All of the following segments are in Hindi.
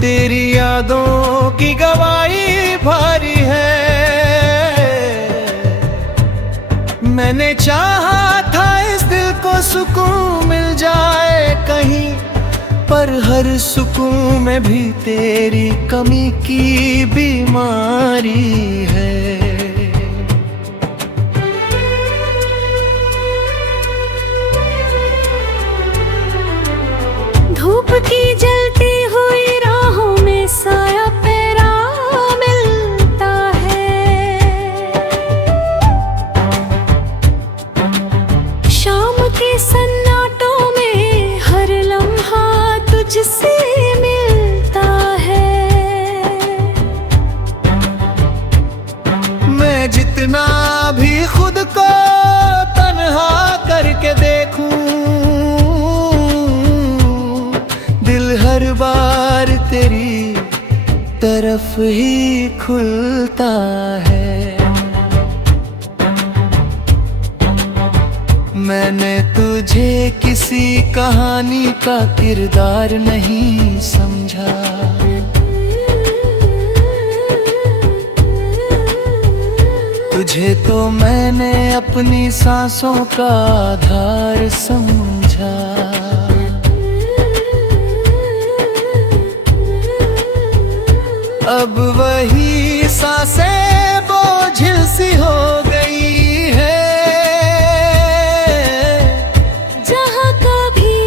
तेरी यादों की गवाही भारी है। मैंने चाहा था इस दिल को सुकून मिल जाए कहीं, पर हर सुकून में भी तेरी कमी की बीमारी है। धूप की जलती हुई राहों में साया तेरा मिलता है। शाम के सन्नाटों में हर लम्हा तुझसे मिलता है। मैं जितना भी खुद को तन्हा करके देखूं, हर बार तेरी तरफ ही खुलता है। मैंने तुझे किसी कहानी का किरदार नहीं समझा, तुझे तो मैंने अपनी सांसों का आधार समझा। अब वही सांसें बोझिल सी हो गई है, जहाँ कभी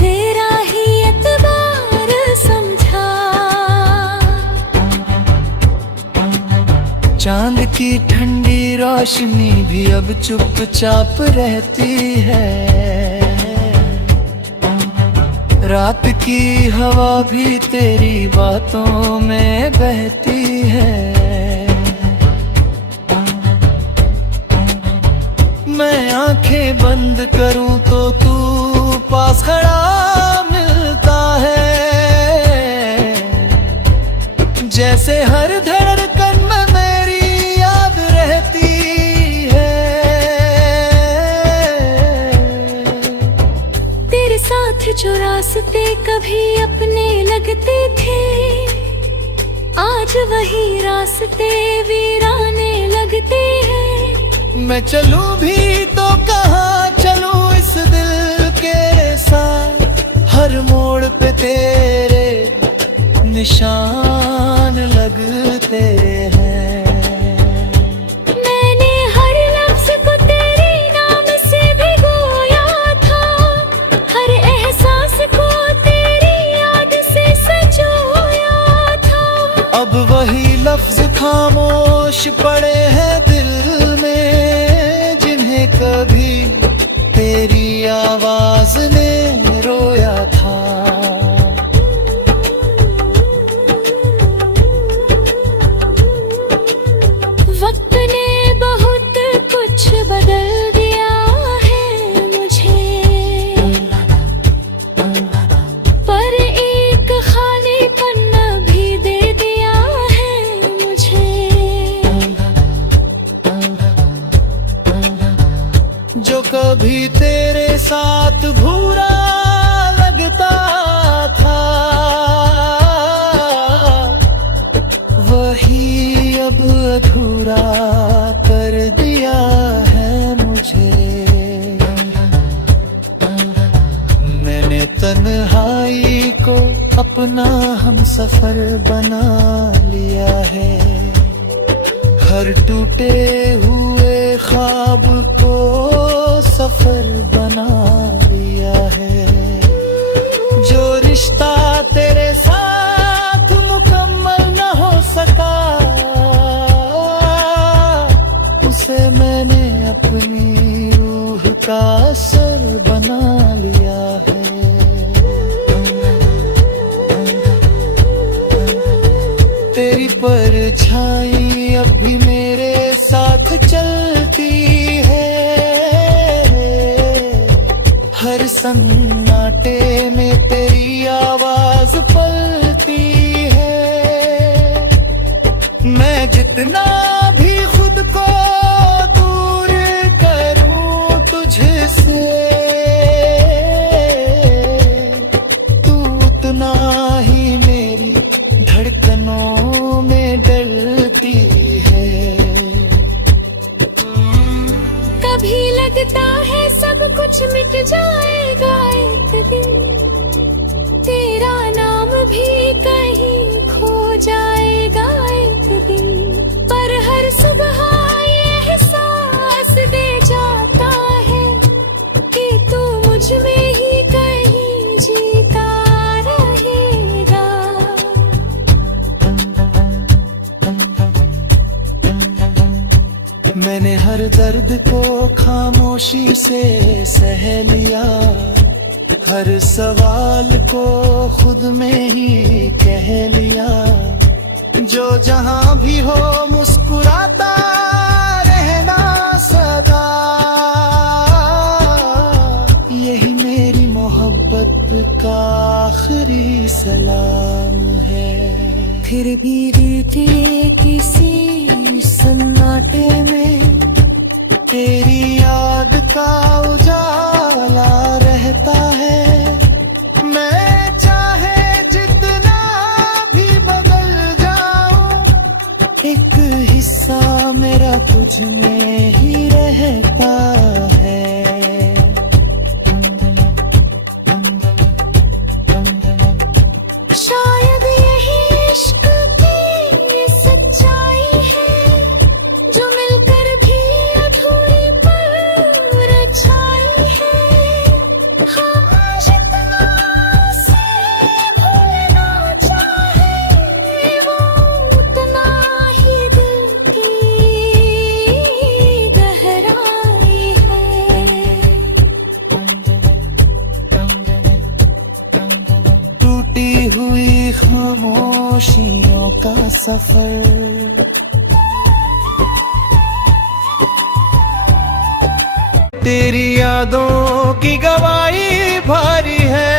तेरा ही एतबार समझा। चांद की ठंडी रोशनी भी अब चुपचाप रहती है, रात की हवा भी तेरी बातों में बहती है। मैं आंखें बंद करूं तो तू पास खड़ा मिलता है, जैसे हर धड़कन में मेरी याद रहती है। तेरे साथ जो रास्ते कभी अपने लगते थे, आज वही रास्ते वीराने लगते हैं। मैं चलूं भी तो कहाँ चलूं इस दिल के साथ, हर मोड़ पे तेरे निशान लगते हैं। अब वही लफ्ज खामोश पड़े हैं दिल में, जिन्हें कभी तेरी आवाज ने रोया था। वक्त ने बहुत कुछ बदल दिया है मुझे, पर एक खालीपन भी दे दिया है मुझे। जो कभी तेरे साथ भूरा लगता था, वही अब अधूरा कर दिया है मुझे। मैंने तन्हाई को अपना हमसफर बना लिया है, हर टूटे हुए ख्वाब को सफर बना लिया है। जो रिश्ता तेरे साथ मुकम्मल न हो सका, उसे मैंने अपनी रूह का असर बना लिया है। तेरी परछाई अब भी मेरे साथ चलती है, हर सन्नाटे में तेरी आवाज पलती है। मैं जितना भी खुद को दूर करूं तुझसे, तू उतना ही हर दर्द को खामोशी से सह लिया, हर सवाल को खुद में ही कह लिया। जो जहां भी हो मुस्कुराता रहना सदा, यही मेरी मोहब्बत का आखिरी सलाम है। फिर भी बीते किसी सन्नाटे में तेरी याद का उजाला रहता है। मैं चाहे जितना भी बदल जाऊं, एक हिस्सा मेरा तुझ में ही रहता है। शायद यही इश्क की सच्चाई है, जो मिलकर भी अधूरी पर छाई है। हाँ, जितना से भूलना चाहे वो उतना ही दिल की गहराई है। टूटी हुई खामोशियों का सफर, तेरी यादों की गवाही भारी है।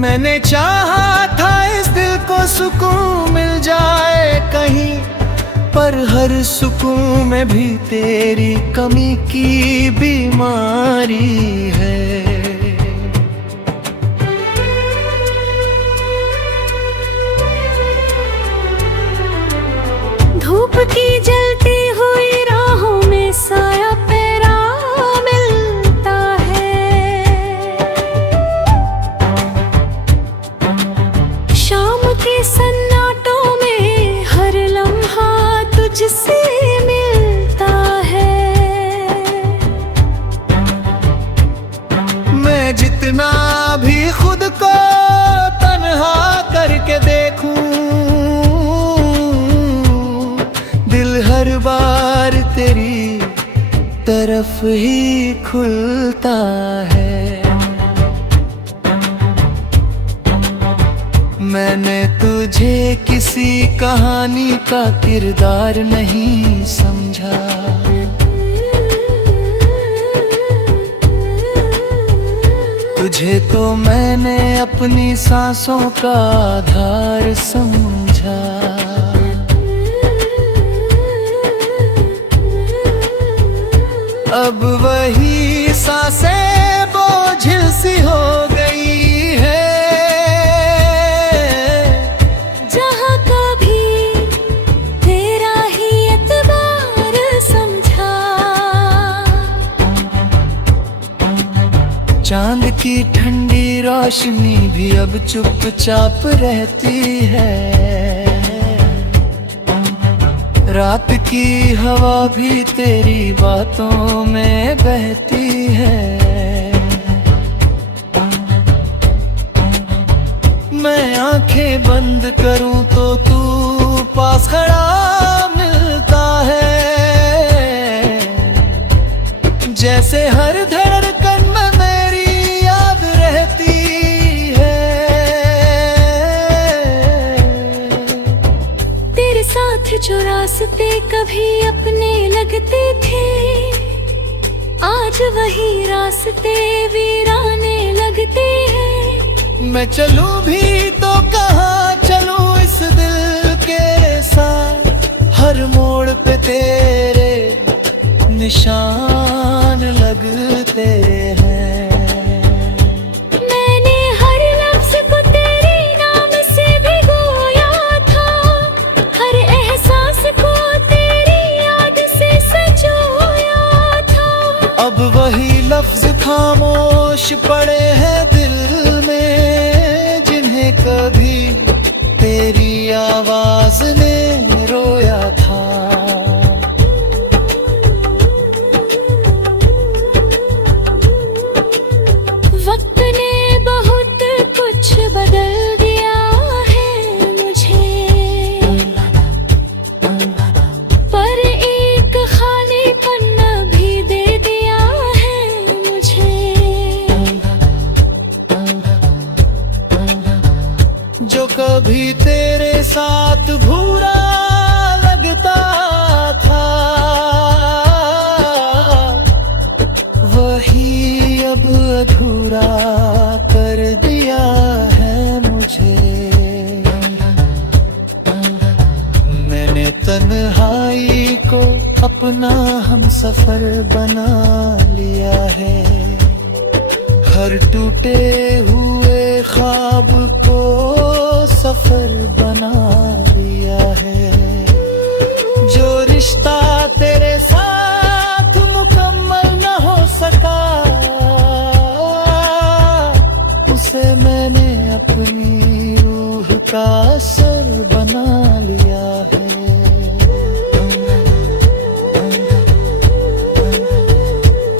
मैंने चाहा था इस दिल को सुकून मिल जाए कहीं, पर हर सुकून में भी तेरी कमी की बीमारी है। धूप की जलती हुई राहों में साया पेरा मिलता है। शाम के सन्नाटों में हर लम्हा तुझसे मिलता है। मैं जितना भी खुद को तन्हा करके देखूं, हर बार तेरी तरफ ही खुलता है। मैंने तुझे किसी कहानी का किरदार नहीं समझा, तुझे तो मैंने अपनी सांसों का आधार समझा। अब वही सांसें बोझिल सी हो गई है, जहाँ कभी तेरा ही एतबार समझा। चांद की ठंडी रोशनी भी अब चुपचाप रहती है, रात की हवा भी तेरी बातों में बहती है। मैं आंखें बंद करूं तो तू पास खड़ा मिलता है, जैसे हर धड़कन में मेरी याद रहती है। तेरे साथ जो रास्ते कभी अपने लगते थे, आज वही रास्ते वीराने लगते हैं। मैं चलूं भी तो कहाँ चलूं इस दिल के साथ, हर मोड़ पे तेरे निशान लगते हैं। मैंने हर लफ्ज को तेरे नाम से भिगोया था, हर एहसास को तेरी याद से सजोया था। अब वही लफ्ज खामोश पड़े हैं दिल में, जिन्हें कभी तेरी आवाज ने रोया था। वक्त ने बहुत कुछ बदल दिया है मुझे, कभी तेरे साथ बुरा लगता था, वही अब अधूरा कर दिया है मुझे। मैंने तन्हाई को अपना हम सफर बना लिया है, हर टूटे हुए ख्वाब को सफर बना लिया है। जो रिश्ता तेरे साथ मुकम्मल न हो सका, उसे मैंने अपनी रूह का असर बना लिया है।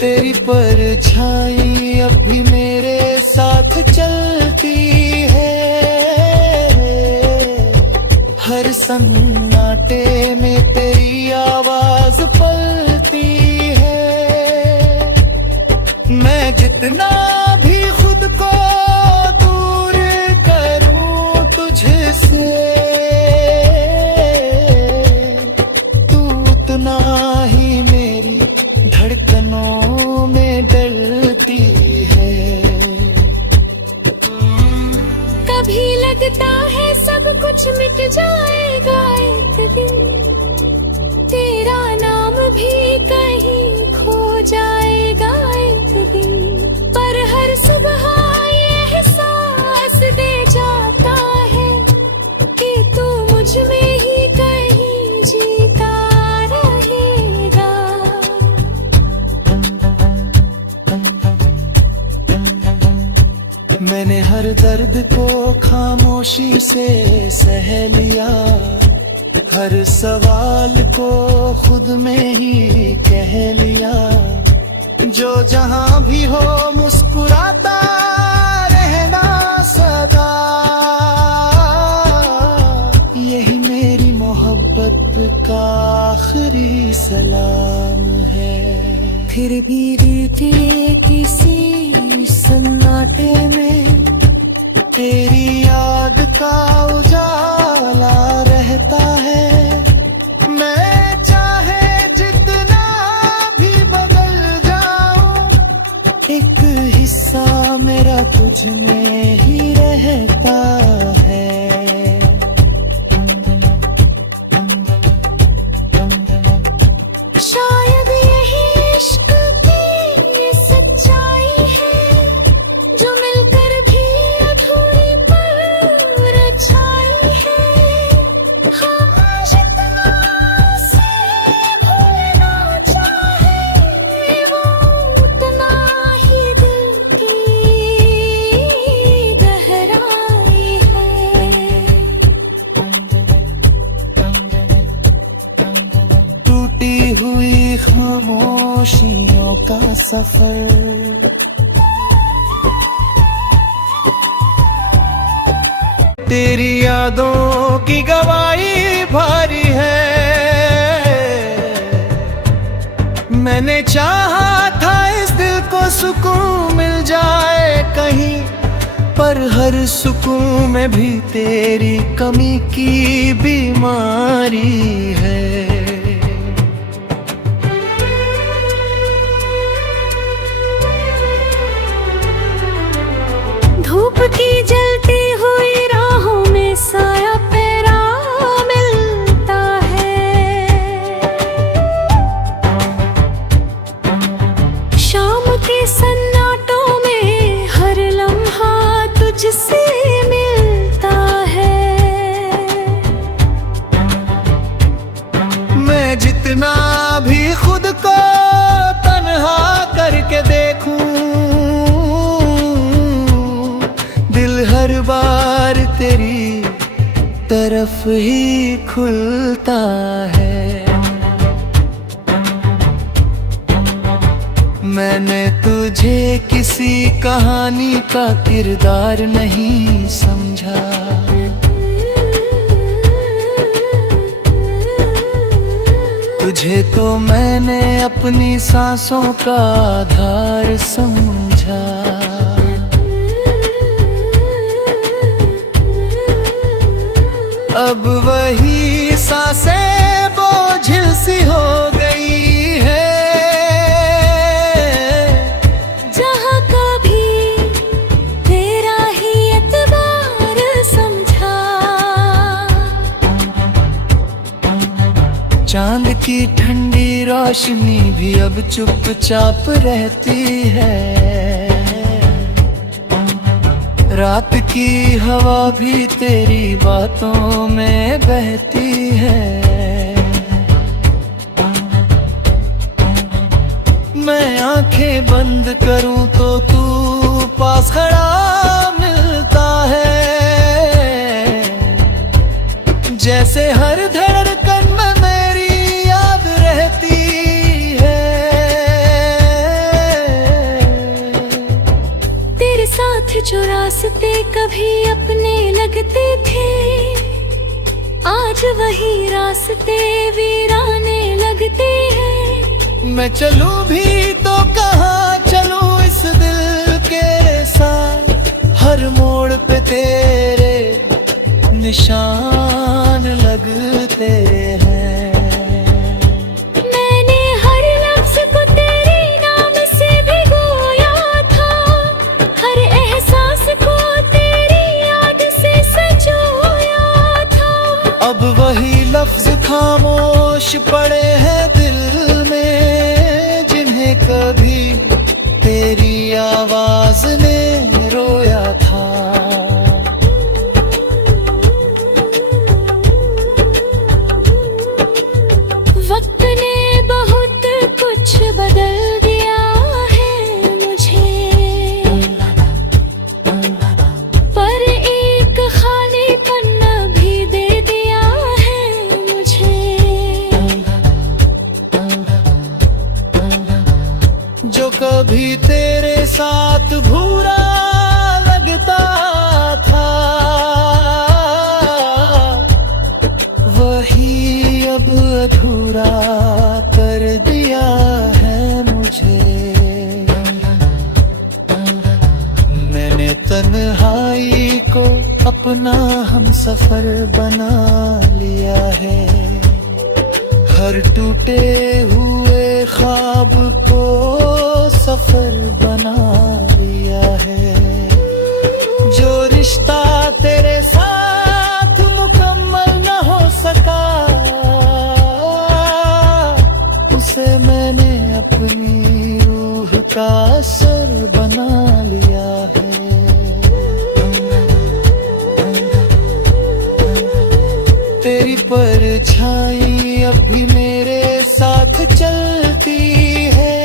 तेरी परछाई अब भी मेरे साथ चलती है, हर सन्नाटे में तेरी आवाज पलती है। मैं जितना भी खुद को दूर करूं तुझसे, तू उतना ही मेरी धड़कनों में डलती है। कभी लगता है सब कुछ मिट जाएगा एक दिन, तेरा नाम भी कहीं खो जाएगा एक दिन। पर हर सुबह ये एहसास दे जाता है कि तू मुझ में ही कहीं जीता रहेगा। मैंने हर दर्द को खामोशी से सह लिया, हर सवाल को खुद में ही कह लिया। जो जहां भी हो मुस्कुराता रहना सदा, यही मेरी मोहब्बत का आखिरी सलाम है। फिर भी रीते किसी सन्नाटे में तेरी याद का उजाला रहता है। मैं चाहे जितना भी बदल जाऊं, एक हिस्सा मेरा तुझ में ही रहता है। शायद यही इश्क की सच्चाई है, जो मिलकर भी अधूरी पर छाई है। हाँ, जितना से भूलना चाहे, वो उतना ही दिल की गहराई है। टूटी हुई खामोशियों का सफर, तेरी यादों की गवाही भारी है। मैंने चाहा था इस दिल को सुकून मिल जाए कहीं, पर हर सुकून में भी तेरी कमी की बीमारी है। धूप की जलती हुई राहों में साया पेरा मिलता है। शाम के सन्नाटों में हर लम्हा तुझसे मिलता है। मैं जितना भी खुद को तन्हा करके देखूं, हर बार तेरी तरफ ही खुलता है। मैंने तुझे किसी कहानी का किरदार नहीं समझा, तुझे तो मैंने अपनी सांसों का आधार समझा। की ठंडी रोशनी भी अब चुपचाप रहती है। रात की हवा भी तेरी बातों में बहती है। मैं आंखें बंद करूं तो तू पास खड़ा मिलता है। जैसे हर धड़कन में मेरी याद रहती है। तेरे साथ जो रास्ते कभी अपने लगते थे, आज वही रास्ते वीराने लगते हैं। मैं चलूं भी तो कहाँ चलूं इस दिल के साथ। हर मोड़ पे तेरे निशान लगते हैं। मैंने हर लफ्ज को तेरे नाम से भिगोया था, हर एहसास को तेरी याद से संजोया था। अब वही लफ्ज खामोश पड़े हैं दिल में, जिन्हें कभी तेरी आवाज ने रोया था। वक्त ने बहुत कुछ बदल दिया है मुझे, पर एक खालीपन भी दे दिया है मुझे। जो कभी तेरे साथ भूरा लगता था, वही अब अधूरा कर दिया है मुझे। मैंने तन्हाई को अपना हमसफर बना लिया है। हर टूटे हुए ख्वाब को सफर बना लिया है। जो रिश्ता तेरे साथ मुकम्मल न हो सका, उसे मैंने अपनी रूह का असर बना लिया है। तेरी परछाई अब भी मेरे साथ चलती है।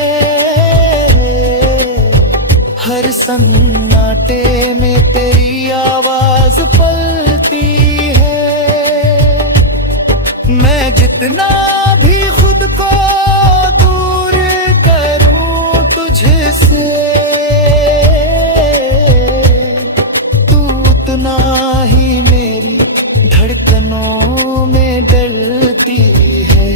हर सन्नाटे में तेरी आवाज पलती है। मैं जितना भी खुद को दूर करूं तुझसे, तू उतना ही मेरी धड़कनों में डलती है।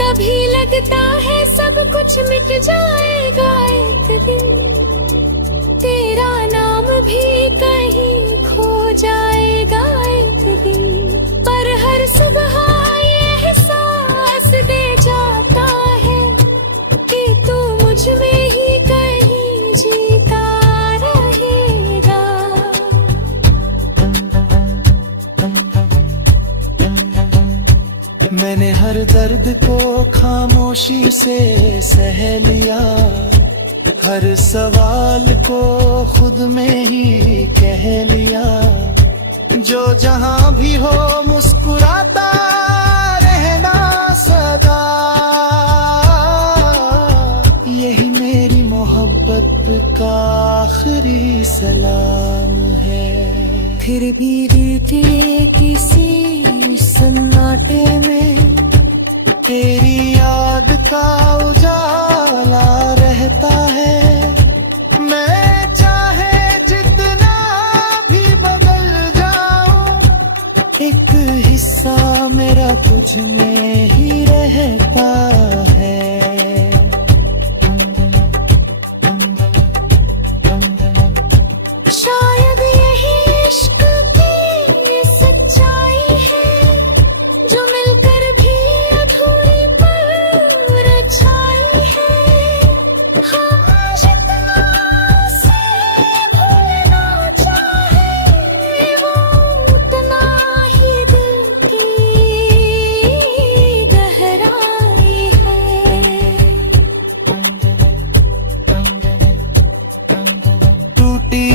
कभी लगता है सब कुछ मिट जाएगा एक दिन, तेरा नाम भी कहीं खो जाएगा एक दिन। पर हर सुबह ये एहसास दे जाता है कि तू मुझ में ही कहीं जीता रहेगा। मैंने हर दर्द को खामोशी से सह लिया। हर सवाल को खुद में ही कह लिया। जो जहां भी हो मुस्कुराता रहना सदा, यही मेरी मोहब्बत का आखिरी सलाम है। फिर भी बीते किसी सन्नाटे में तेरी याद का उजाला रहता है। मैं चाहे जितना भी बदल जाऊं, एक हिस्सा मेरा तुझ में ही रहता है। शायद यही इश्क की सच्चाई है, जो मिलकर भी अधूरी परछाई है। हाँ, जितना उसे भूलना चाहे, वो उतना ही दिल की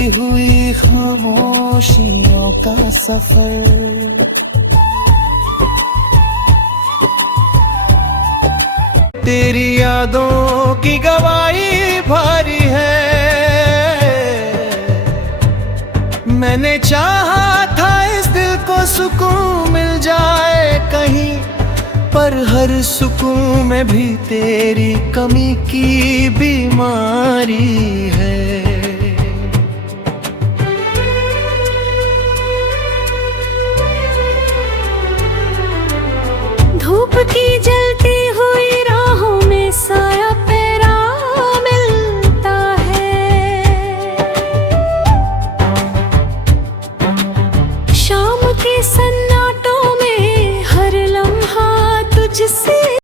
हुई खामोशियों का सफर। तेरी यादों की गवाही भारी है। मैंने चाहा था इस दिल को सुकून मिल जाए कहीं, पर हर सुकून में भी तेरी कमी की बीमारी है। धूप की जलती हुई राहों में साया तेरा मिलता है। शाम के सन्नाटे